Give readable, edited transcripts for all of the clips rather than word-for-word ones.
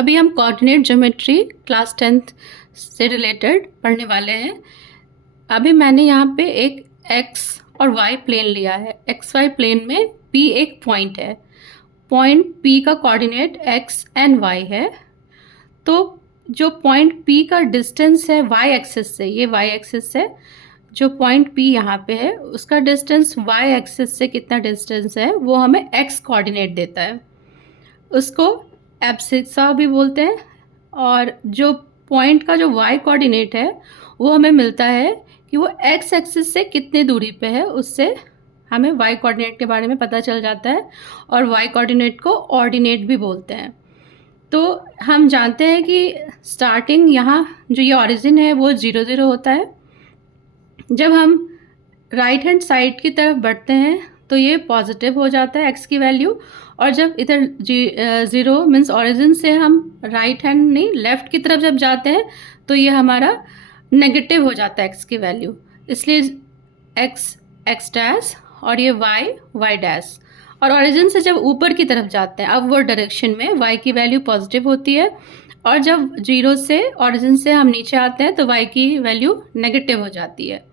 अभी हम coordinate geometry class 10th से रिलेटेड पढ़ने वाले हैं। अभी मैंने यहाँ पे एक x और y प्लेन लिया है। एक्स वाई प्लेन में P एक पॉइंट है। पॉइंट P का कोऑर्डिनेट x एंड y है। तो जो पॉइंट P का डिस्टेंस है y एक्सिस से, ये y एक्सिस से जो पॉइंट P यहाँ पे है उसका डिस्टेंस y एक्सिस से कितना डिस्टेंस है वो हमें x कोऑर्डिनेट देता है। उसको एब्सिसा भी बोलते हैं। और जो पॉइंट का जो y कोऑर्डिनेट है वो हमें मिलता है कि वो x एक्सिस से कितने दूरी पे है, उससे हमें y कोऑर्डिनेट के बारे में पता चल जाता है। और y कोऑर्डिनेट को ऑर्डिनेट भी बोलते हैं। तो हम जानते हैं कि स्टार्टिंग यहाँ जो ये ओरिजिन है वो 0 0 होता है। जब हम राइट हैंड साइड की तरफ बढ़ते हैं तो ये पॉजिटिव हो जाता है x की वैल्यू, और जब इधर 0 मीन्स ओरिजिन से हम राइट हैंड नहीं लेफ़्ट की तरफ जब जाते हैं तो ये हमारा नेगेटिव हो जाता है x की वैल्यू। इसलिए x डैश और ये y डैश। और ओरिजिन से जब ऊपर की तरफ जाते हैं अपवर्ड डायरेक्शन में y की वैल्यू पॉजिटिव होती है, और जब 0 से ओरिजिन से हम नीचे आते हैं तो y की वैल्यू नेगेटिव हो जाती है।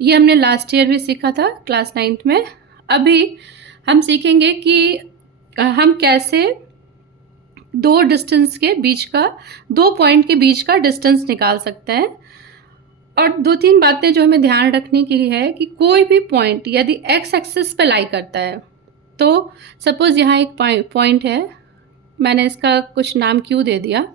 ये हमने लास्ट ईयर भी सीखा था क्लास 9th में। अभी हम सीखेंगे कि हम कैसे दो पॉइंट के बीच का डिस्टेंस निकाल सकते हैं। और 2-3 बातें जो हमें ध्यान रखने के लिए है कि कोई भी पॉइंट यदि x एक्सिस पे लाई करता है, तो सपोज़ यहाँ एक पॉइंट है, मैंने इसका कुछ नाम क्यों दे दिया,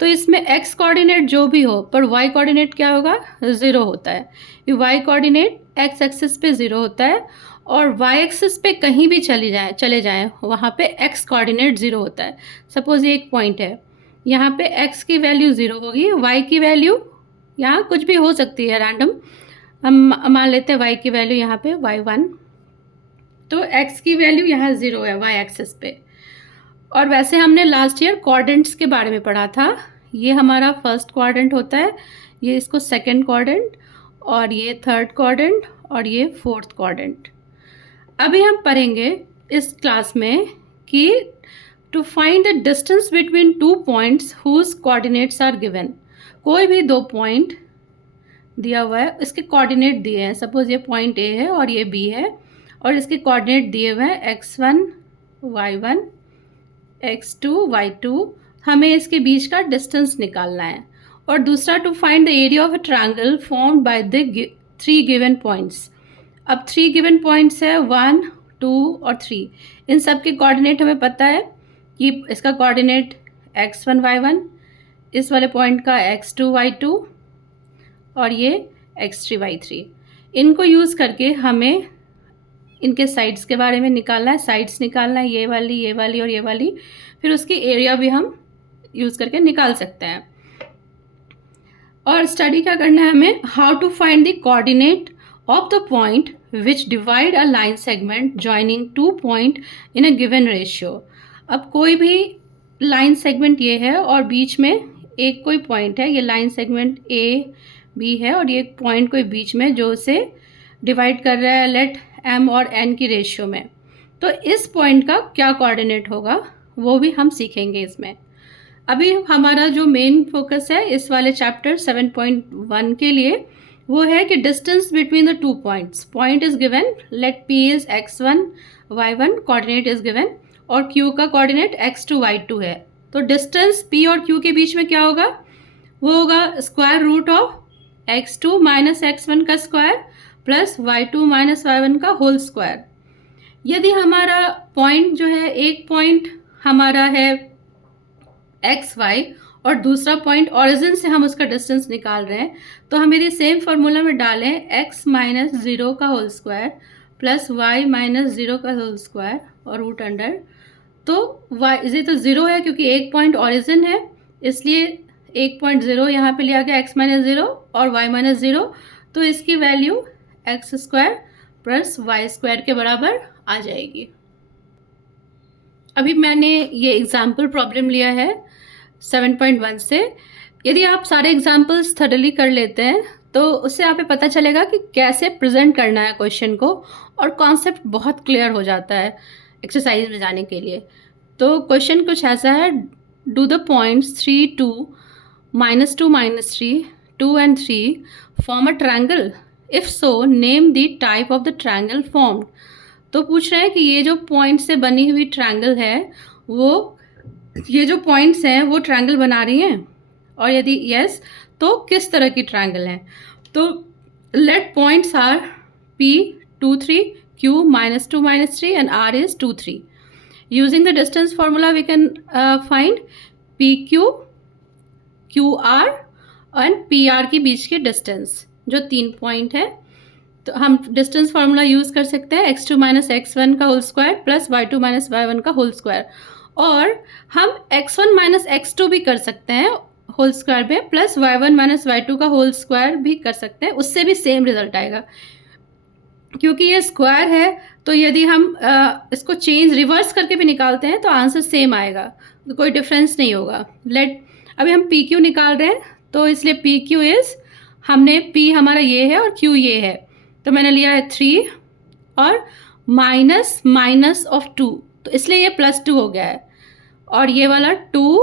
तो इसमें x कोऑर्डिनेट जो भी हो पर y कोऑर्डिनेट क्या होगा, 0 होता है। y कोऑर्डिनेट x एक्सिस पे 0 होता है, और y एक्सिस पे कहीं भी चले जाएं वहाँ पे x कोऑर्डिनेट 0 होता है। सपोज़ ये एक पॉइंट है, यहाँ पे x की वैल्यू 0 होगी, y की वैल्यू यहाँ कुछ भी हो सकती है रैंडम। हम मान लेते हैं y की वैल्यू यहाँ पे y1, तो x की वैल्यू यहाँ 0 है y एक्सिस पे। और वैसे हमने लास्ट ईयर क्वाड्रेंट्स के बारे में पढ़ा था। ये हमारा फर्स्ट क्वाड्रेंट होता है, ये इसको सेकंड क्वाड्रेंट, और ये थर्ड क्वाड्रेंट, और ये फोर्थ क्वाड्रेंट। अभी हम पढ़ेंगे इस क्लास में कि to find the distance between two points whose coordinates are given. कोई भी दो पॉइंट दिया हुआ है, इसके कोऑर्डिनेट दिए हैं। सपोज ये पॉइंट A है और ये B है, और इसके कोऑर्डिनेट दिए हुए हैं x1 y1 x2 y2। हमें इसके बीच का डिस्टेंस निकालना है। और दूसरा, to find the area of a triangle formed by the 3 given points. अब 3 गिवन पॉइंट्स है 1 2 और 3। इन सब के कोऑर्डिनेट हमें पता है कि इसका कोऑर्डिनेट x1 y1, इस वाले पॉइंट का x2 y2, और ये x3 y3। इनको यूज़ करके हमें इनके साइड्स के बारे में निकालना है, साइड्स निकालना है, ये वाली और ये वाली। फिर उसकी एरिया भी हम यूज़ करके निकाल सकते हैं। और स्टडी क्या करना है हमें, how to find the coordinate of the point which divide a line segment joining 2 point in a given ratio. अब कोई भी लाइन सेगमेंट ये है और बीच में एक कोई पॉइंट है, ये लाइन सेगमेंट A B है, और ये पॉइंट कोई बीच में जो उसे डिवाइड कर रहा है लेट m और n की रेशियो में। तो इस पॉइंट का क्या कोऑर्डिनेट होगा वो भी हम सीखेंगे इसमें। अभी हमारा जो मेन फोकस है इस वाले चैप्टर 7.1 के लिए वो है कि distance between the two points. Point is given, let p is x1 y1, coordinate is given, और q का कोऑर्डिनेट x2 y2 है। तो डिस्टेंस p और q के बीच में क्या होगा, वो होगा square root of x2 minus x1 का square plus y2 minus y1 का होल स्क्वायर। यदि हमारा पॉइंट जो है, एक पॉइंट हमारा है xy और दूसरा पॉइंट ओरिजिन से हम उसका डिस्टेंस निकाल रहे हैं, तो हम यदि सेम फार्मूला में डालें x माइनस 0 का whole square plus y minus 0 का होल स्क्वायर और रूट अंडर, तो y इसे तो 0 है क्योंकि एक पॉइंट ओरिजिन है, इसलिए 1.0 यहाँ पे लिया गया x माइनस 0 और y माइनस 0। तो इसकी value x square plus y square के बराबर आ जाएगी। अभी मैंने ये एग्जाम्पल प्रॉब्लम लिया है 7.1 से। यदि आप सारे एग्जाम्पल्स थर्डली कर लेते हैं तो उससे आप पता चलेगा कि कैसे प्रेजेंट करना है क्वेश्चन को, और कॉन्सेप्ट बहुत क्लियर हो जाता है एक्सरसाइज में जाने के लिए। तो क्वेश्चन कुछ ऐसा है, do the points 3, 2, -2, -3, 2 and 3 form a triangle? If so, name the type of the triangle formed. तो पूछ रहे हैं कि ये जो पॉइंट से बनी हुई ट्रायंगल है वो, ये जो पॉइंट्स हैं वो ट्रायंगल बना रही हैं, और यदि यस तो किस तरह की ट्रायंगल है. तो late points are P 2 3, Q -2 -3 and R is 2 3. Using the distance formula we can find PQ, QR and PR के बीच के डिस्टेंस जो 3 पॉइंट है. तो हम डिस्टेंस फार्मूला यूज़ कर सकते हैं x2 - x1 का whole square plus y2 - y1 का होल स्क्वायर, और हम x1 - x2 भी कर सकते हैं होल स्क्वायर में, प्लस y1 - y2 का होल स्क्वायर भी कर सकते हैं, उससे भी सेम रिजल्ट आएगा. क्योंकि ये स्क्वायर है तो यदि हम इसको चेंज रिवर्स करके भी निकालते हैं तो आंसर सेम आएगा, तो कोई डिफरेंस नहीं होगा. अभी हम पी क्यू निकाल रहे हैं, तो इसलिए पी क्यू इज़, हमने पी हमारा ये है और क्यू ये है, तो मैंने लिया है 3 और माइनस माइनस ऑफ 2, तो इसलिए ये +2 हो गया है, और ये वाला 2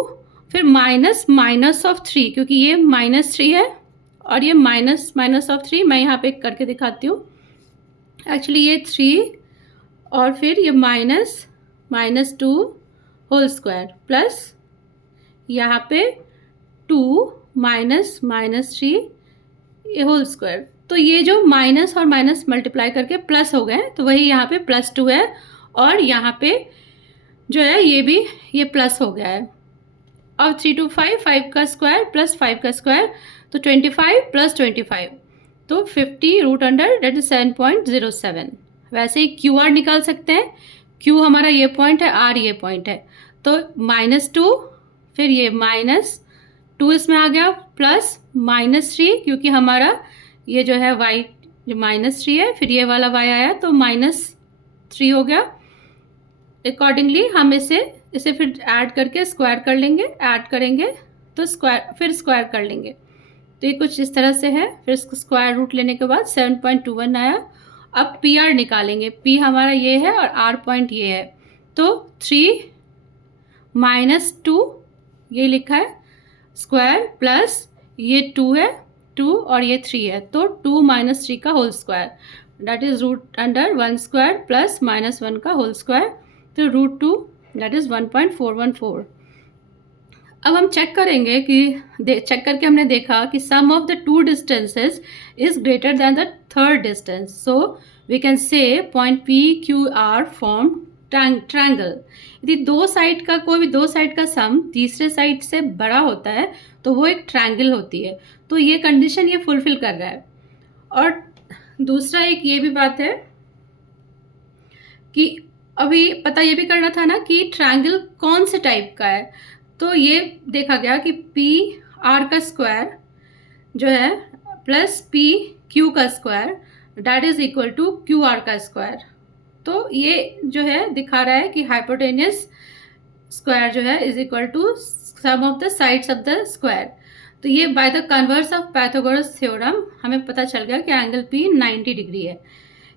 फिर माइनस माइनस ऑफ 3, क्योंकि ये -3 है और ये माइनस माइनस ऑफ 3. मैं यहाँ पे करके दिखाती हूँ. एक्चुअली ये 3 और फिर ये -2 होल स्क्वायर प्लस यहाँ पे 2 -3 ये होल स्क्वायर. तो ये जो माइनस और माइनस मल्टीप्लाई करके प्लस हो गए, तो वही यहाँ पे +2 है, और यहाँ पे जो है ये भी ये प्लस हो गया है. और 3 2 5, 5 का स्क्वायर प्लस 5 का स्क्वायर, तो 25 + 25, तो 50 रूट अंडर डेट इज 7.07. वैसे ही क्यू आर निकाल सकते हैं. क्यू हमारा ये पॉइंट है, आर ये पॉइंट है, तो -2 फिर ये -2 इसमें आ गया, प्लस -3 क्योंकि हमारा ये जो है y जो -3 है, फिर ये वाला y आया तो -3 हो गया. अकॉर्डिंगली हम इसे फिर ऐड करके स्क्वायर कर लेंगे, ऐड करेंगे तो स्क्वायर कर लेंगे. तो ये कुछ इस तरह से है. फिर इसको स्क्वायर रूट लेने के बाद 7.21 आया. अब पी आर निकालेंगे. पी हमारा ये है और आर पॉइंट ये है, तो 3 -2 ये लिखा है स्क्वायर, प्लस ये 2 है, 2 और ये 3 है, तो 2 - 3 का whole square, that is root under 1 square plus -1 का होल स्क्वायर, तो √2 दैट इज़ 1.414. अब हम चेक करेंगे कि चेक करके हमने देखा कि sum of the 2 distances is greater than the third distance, so we can say point PQR form triangle. यदि कोई भी दो साइड का सम तीसरे साइड से बड़ा होता है तो वो एक ट्रायंगल होती है. तो ये कंडीशन ये फुलफिल कर रहा है. और दूसरा एक ये भी बात है कि अभी पता ये भी करना था ना कि ट्रायंगल कौन से टाइप का है. तो ये देखा गया कि PR का स्क्वायर जो है प्लस PQ का square that is equal to QR का स्क्वायर. तो ये जो है दिखा रहा है कि हाइपोटेनियस स्क्वायर जो है is equal to sum of the sides of the square. तो ये by the converse of Pythagoras theorem हमें पता चल गया कि एंगल P 90 डिग्री है.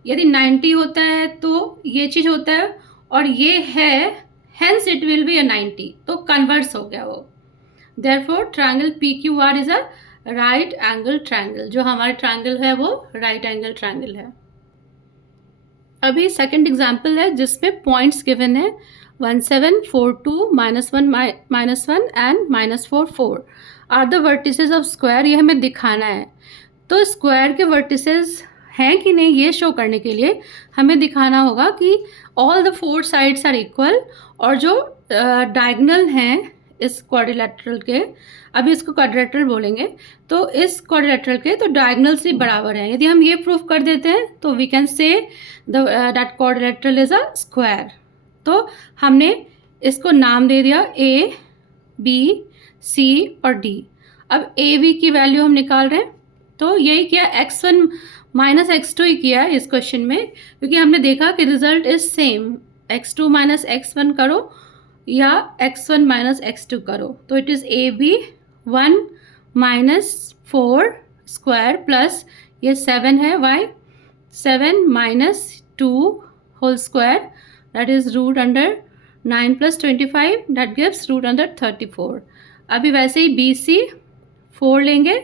यदि 90 होता है तो ये चीज़ होता है, और ये है hence it will be a 90, तो कन्वर्स हो गया वो. therefore triangle PQR is a right angle triangle. जो हमारा ट्रायंगल है वो राइट एंगल ट्रायंगल है. अभी सेकंड एग्जांपल है जिसमें पॉइंट्स गिवन है 1 7 4 2 -1 and -4 4 are the vertices of square. ये हमें दिखाना है. तो स्क्वायर के वर्टिसेस हैं कि नहीं ये शो करने के लिए हमें दिखाना होगा कि all the 4 sides are equal, और जो डायगोनल हैं इस क्वाड्रिलेटरल के, अभी इसको क्वाड्रिलेटरल बोलेंगे, तो इस क्वाड्रिलेटरल के तो डायगोनल्स ही बराबर हैं. यदि हम ये प्रूफ कर देते हैं तो we can say that quadrilateral is a square. तो हमने इसको नाम दे दिया A, B, C और D. अब AB की वैल्यू हम निकाल रहे हैं, तो यही किया x1 - x2 ही किया इस क्वेश्चन में, क्योंकि हमने देखा कि result is same. x2 - x1 करो या x1 - x2 करो, तो it is AB 1 - 4 square plus ये 7 है y 7 - 2 whole square that is root under 9 + 25 that gives √34। अभी वैसे ही BC 4 लेंगे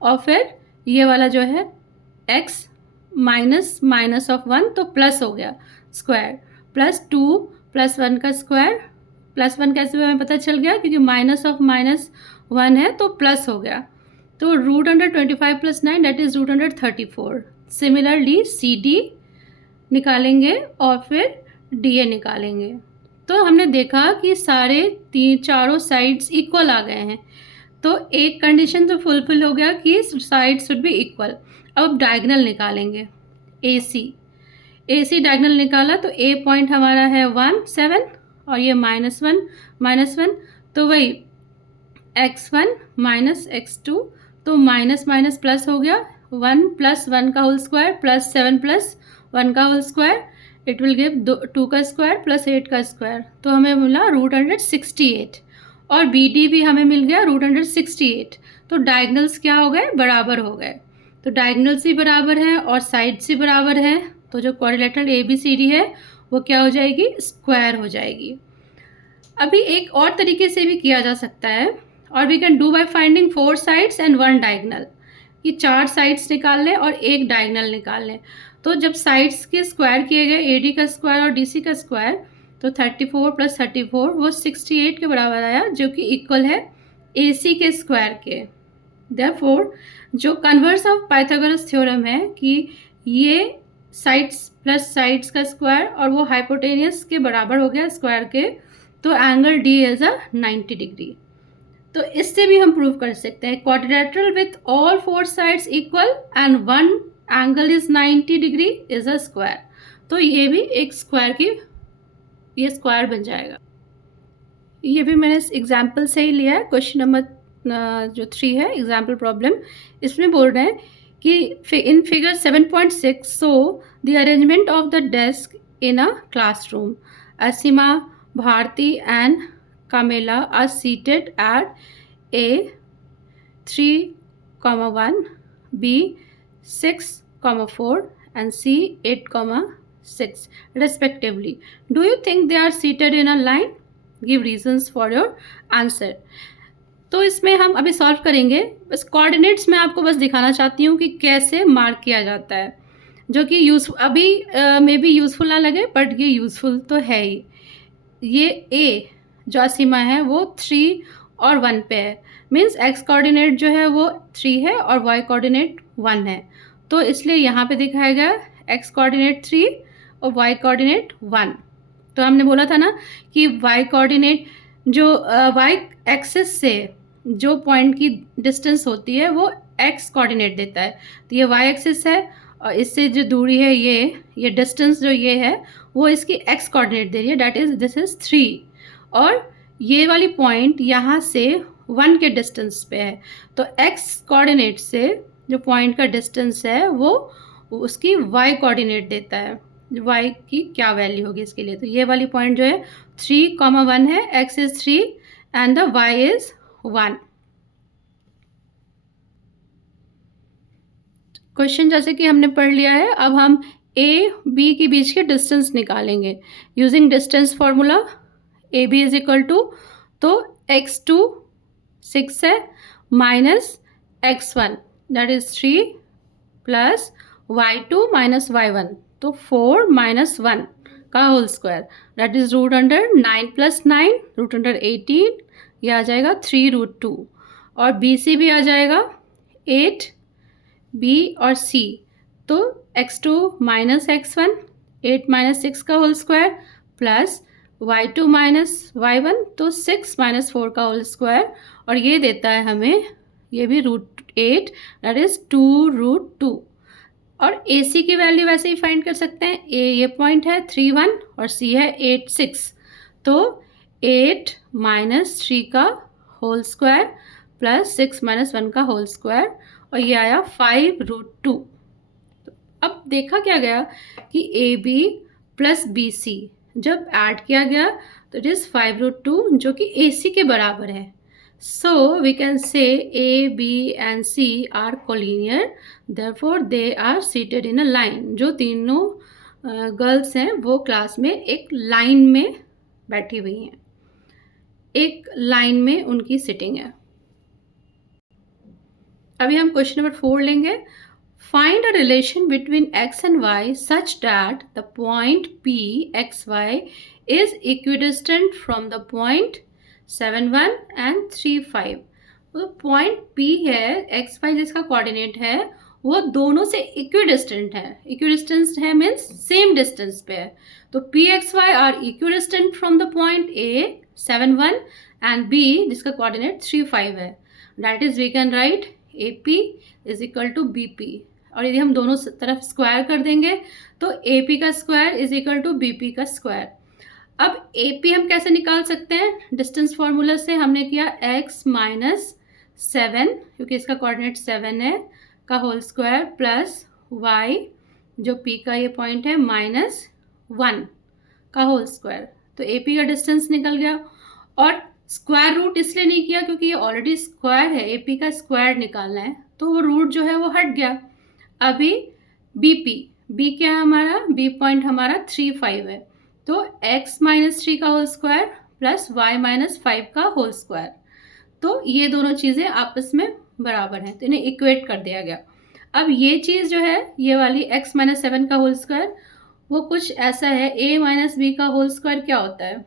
और फिर ये वाला जो है x माइनस ऑफ 1 तो प्लस हो गया स्क्वायर, +2 + 1 का स्क्वायर, +1 कैसे हमें पता चल गया क्योंकि माइनस ऑफ -1 है तो प्लस हो गया, तो √25 + 9 दैट इज √34। सिमिलरली CD निकालेंगे और फिर DA निकालेंगे। तो हमने देखा कि चारों साइड्स इक्वल आ गए हैं, तो एक कंडीशन तो फुलफिल हो गया कि साइड्स शुड बी इक्वल। अब डायगोनल निकालेंगे। AC डायगोनल निकाला तो A पॉइंट हमारा है 1 7 और ये -1 तो वही x1 - x2 तो माइनस माइनस प्लस हो गया, 1 + 1 का होल स्क्वायर प्लस 7 + 1 का whole square, it will give 2 का स्क्वायर प्लस 8 का स्क्वायर, तो हमें मिला √168 और BD भी हमें मिल गया √168। तो डायगोनल्स क्या हो गए, बराबर हो गए। तो डायगोनल्स भी बराबर हैं और साइड्स भी बराबर हैं, तो जो क्वाड्रिलेटरल ABCD है वो क्या हो जाएगी, स्क्वायर हो जाएगी। अभी एक और तरीके से भी किया जा सकता है, और we can do by finding 4 sides and 1 diagonal, कि 4 साइड्स निकाल लें और एक डायगोनल निकाल लें। तो जब साइड्स के स्क्वायर किए गए AD का स्क्वायर और DC का स्क्वायर, तो 34 + 34 वो 68 के बराबर आया, जो कि इक्वल है AC के स्क्वायर के। देयरफॉर जो कन्वर्स ऑफ पाइथागोरस थ्योरम है कि ये साइड्स प्लस साइड्स का स्क्वायर और वो हाइपोटेनियस के बराबर हो गया स्क्वायर के, तो एंगल D इज 90 डिग्री। तो इससे भी हम प्रूव कर सकते हैं quadrilateral with all 4 sides equal and 1 angle is 90 degree is a square. तो ये भी एक स्क्वायर की, ये स्क्वायर बन जाएगा। ये भी मैंने एग्जाम्पल से ही लिया है, क्वेश्चन नंबर जो 3 है एग्जाम्पल प्रॉब्लम, इसमें बोल रहे हैं कि in figure 7.6 so the arrangement of the desk in a classroom, Asima, Bharti and Kamila are seated at A 3,1, B 6,4 and C 8,6 respectively. Do you think they are seated in a line? Give reasons for your answer. तो इसमें हम अभी solve करेंगे, बस coordinates मैं आपको बस दिखाना चाहती हूँ कि कैसे मार्क किया जाता है, जो कि अभी मे बी यूज़फुल ना लगे बट ये यूज़फुल तो है ही। ये A जो असीमा है वो 3 और 1 पे है, मीन्स x कोऑर्डिनेट जो है वो 3 है और y कोऑर्डिनेट 1 है, तो इसलिए यहाँ पे दिखाया गया x कोऑर्डिनेट 3 और y कोऑर्डिनेट 1। तो हमने बोला था ना कि y कोऑर्डिनेट जो y एक्सिस से जो पॉइंट की डिस्टेंस होती है वो x कोऑर्डिनेट देता है, तो ये y एक्सिस है और इससे जो दूरी है ये डिस्टेंस जो ये है वो इसकी x कोऑर्डिनेट दे रही है, डैट इज दिस इज 3, और ये वाली पॉइंट यहाँ से 1 के डिस्टेंस पे है, तो x कोऑर्डिनेट से जो पॉइंट का डिस्टेंस है वो उसकी y कोऑर्डिनेट देता है, y की क्या वैल्यू होगी इसके लिए। तो ये वाली पॉइंट जो है 3,1 है, x is 3 and the y is 1। Question जैसे कि हमने पढ़ लिया है, अब हम A B के बीच के डिस्टेंस निकालेंगे using distance formula. AB is equal to, तो x2 6 है minus x1 that is 3 plus y2 minus y1, तो 4 माइनस 1 का होल स्क्वायर दैट इज √9 + 9 √18, ये आ जाएगा 3√2, और BC भी आ जाएगा 8, B और C, तो x2 माइनस x1 8 माइनस 6 का whole square plus y2 minus y1, तो 6 माइनस 4 का होल स्क्वायर, और ये देता है हमें ये भी √8 दैट इज 2√2, और AC की वैल्यू वैसे ही फाइंड कर सकते हैं। A ये पॉइंट है 3,1 और C है 8,6, तो 8 माइनस 3 का होल स्क्वायर प्लस 6 माइनस 1 का होल स्क्वायर, और ये आया 5√2। तो अब देखा क्या गया कि AB प्लस BC जब ऐड किया गया तो इट इज़ 5√2 जो कि AC के बराबर है। So we can say A, B and C are collinear, therefore they are seated in a line. जो तीनों गर्ल्स हैं वो क्लास में एक लाइन में बैठी हुई हैं, एक लाइन में उनकी सिटिंग है। अभी हम क्वेश्चन नंबर 4 लेंगे। Find a relation between x and y such that the point p x y is equidistant from the point 7, 1 and 3, 5। तो पॉइंट p है, एक्स वाई जिसका कोऑर्डिनेट है, वो दोनों से इक्विडिस्टेंट है। इक्विडिस्टेंस है मीन्स सेम डिस्टेंस पे है। तो p x y are equidistant from the point a 7, 1 and b जिसका कोऑर्डिनेट 3, 5 है। That is we can write AP is equal to BP, और यदि हम दोनों तरफ स्क्वायर कर देंगे तो AP का square is equal to BP का स्क्वायर। अब AP हम कैसे निकाल सकते हैं? डिस्टेंस फार्मूला से हमने किया x माइनस 7, क्योंकि इसका कोऑर्डिनेट 7 है, का होल स्क्वायर प्लस y जो P का ये पॉइंट है माइनस 1 का होल स्क्वायर। तो AP का डिस्टेंस निकल गया। और स्क्वायर रूट इसलिए नहीं किया क्योंकि ये ऑलरेडी स्क्वायर है, AP का स्क्वायर निकालना है, तो वो रूट जो है वो हट गया। अभी B क्या है हमारा? B पॉइंट हमारा 3, 5 है, तो x माइनस 3 का whole square plus y minus 5 का होल स्क्वायर। तो ये दोनों चीज़ें आपस में बराबर हैं, तो इन्हें इक्वेट कर दिया गया। अब ये चीज़ जो है, ये वाली x माइनस 7 का होल स्क्वायर, वो कुछ ऐसा है, a माइनस b का होल स्क्वायर क्या होता है?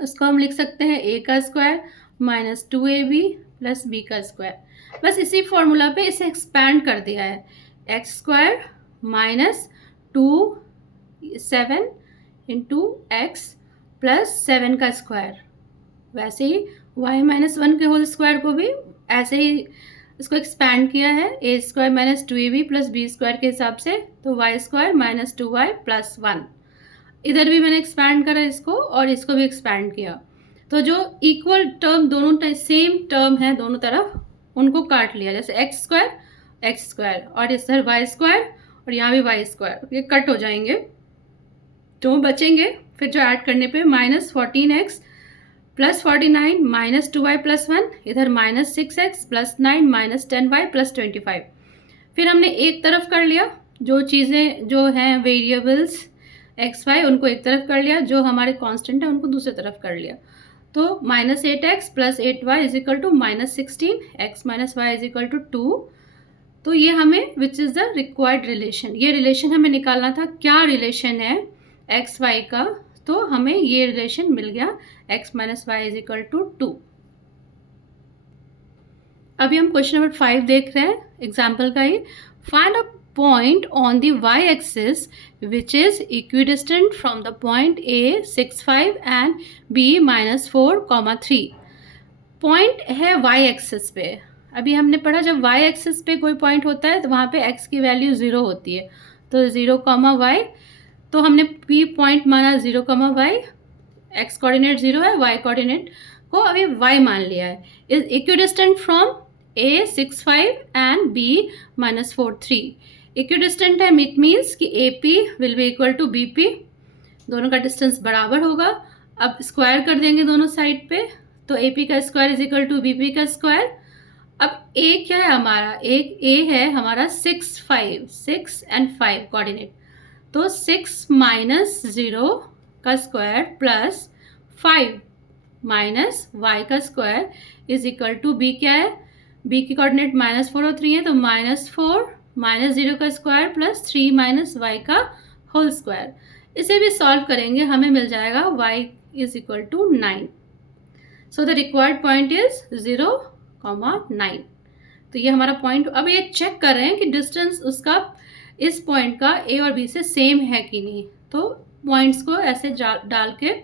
उसको हम लिख सकते हैं a का square minus 2ab plus b का स्क्वायर। बस इसी फॉर्मूला पे इसे एक्सपैंड कर दिया है, x square minus 7 into x plus 7 का स्क्वायर। वैसे ही y माइनस 1 के होल स्क्वायर को भी ऐसे ही इसको एक्सपैंड किया है, a square minus 2ab plus b square के हिसाब से, तो y square minus 2y plus 1। इधर भी मैंने एक्सपैंड करा इसको और इसको भी एक्सपैंड किया, तो जो इक्वल टर्म दोनों सेम टर्म है दोनों तरफ, उनको काट लिया, जैसे एक्स स्क्वायर और इस तरह वाई स्क्वायर और यहाँ भी वाई स्क्वायर, ये कट हो जाएंगे, तो बचेंगे फिर जो ऐड करने पे minus 14x plus 49 minus 2y plus 1, इधर minus 6x plus 9 minus 10y plus 25। फिर हमने एक तरफ कर लिया, जो चीज़ें जो हैं वेरिएबल्स एक्स वाई उनको एक तरफ कर लिया, जो हमारे कांस्टेंट है उनको दूसरी तरफ कर लिया। तो minus 8x plus 8y is equal to minus 16, x minus y is equal to 2। तो ये हमें which is the required relation, ये रिलेशन हमें निकालना था, क्या रिलेशन है एक्स वाई का, तो हमें ये रिलेशन मिल गया, x minus y is equal to 2। अभी हम क्वेश्चन नंबर 5 देख रहे हैं, एग्जाम्पल का ही। Find a point on the y-axis which is equidistant from the point A 6, 5 and B minus 4, 3। Point है y-axis पे। अभी हमने पढ़ा जब y-axis पे कोई पॉइंट होता है तो वहाँ पे x की वैल्यू 0 होती है, तो 0, y, तो हमने P पॉइंट माना 0, y, x कोऑर्डिनेट 0 है, y कोऑर्डिनेट को अभी y मान लिया है। Is equidistant from A 6, 5 and B minus 4, 3। Equidistant है, इट मीन्स कि AP will be equal to BP, दोनों का डिस्टेंस बराबर होगा। अब स्क्वायर कर देंगे दोनों साइड पे, तो AP का square is equal to BP का स्क्वायर। अब A क्या है हमारा? एक A है हमारा 6, 5, 6 एंड 5 कोऑर्डिनेट, तो 6 माइनस 0 का स्क्वायर प्लस 5 माइनस y का square is equal to B क्या है? B की कोऑर्डिनेट माइनस 4 और 3 है, तो माइनस 4 माइनस 0 का स्क्वायर प्लस 3 माइनस y का होल स्क्वायर। इसे भी सॉल्व करेंगे, हमें मिल जाएगा y is equal to 9। So the required point is 0, 9। तो ये हमारा पॉइंट। अब ये चेक कर रहे हैं कि डिस्टेंस उसका इस पॉइंट का A और B से सेम है कि नहीं, तो पॉइंट्स को ऐसे डाल के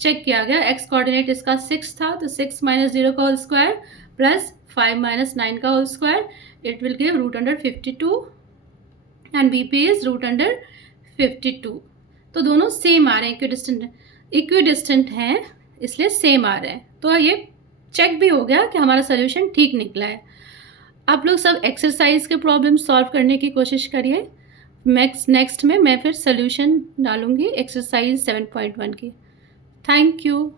चेक किया गया। x कोऑर्डिनेट इसका 6 था, तो 6 माइनस 0 का होल स्क्वायर प्लस 5 माइनस 9 का whole square, it will give root under 52 and BP is root under 52। तो दोनों सेम आ रहे हैं, इक्विडिस्टेंट हैं, इसलिए सेम आ रहे हैं। तो ये चेक भी हो गया कि हमारा सोल्यूशन ठीक निकला है। आप लोग सब एक्सरसाइज के प्रॉब्लम सॉल्व करने की कोशिश करिए। नेक्स्ट में मैं फिर सोल्यूशन डालूंगी एक्सरसाइज 7.1 की। Thank you.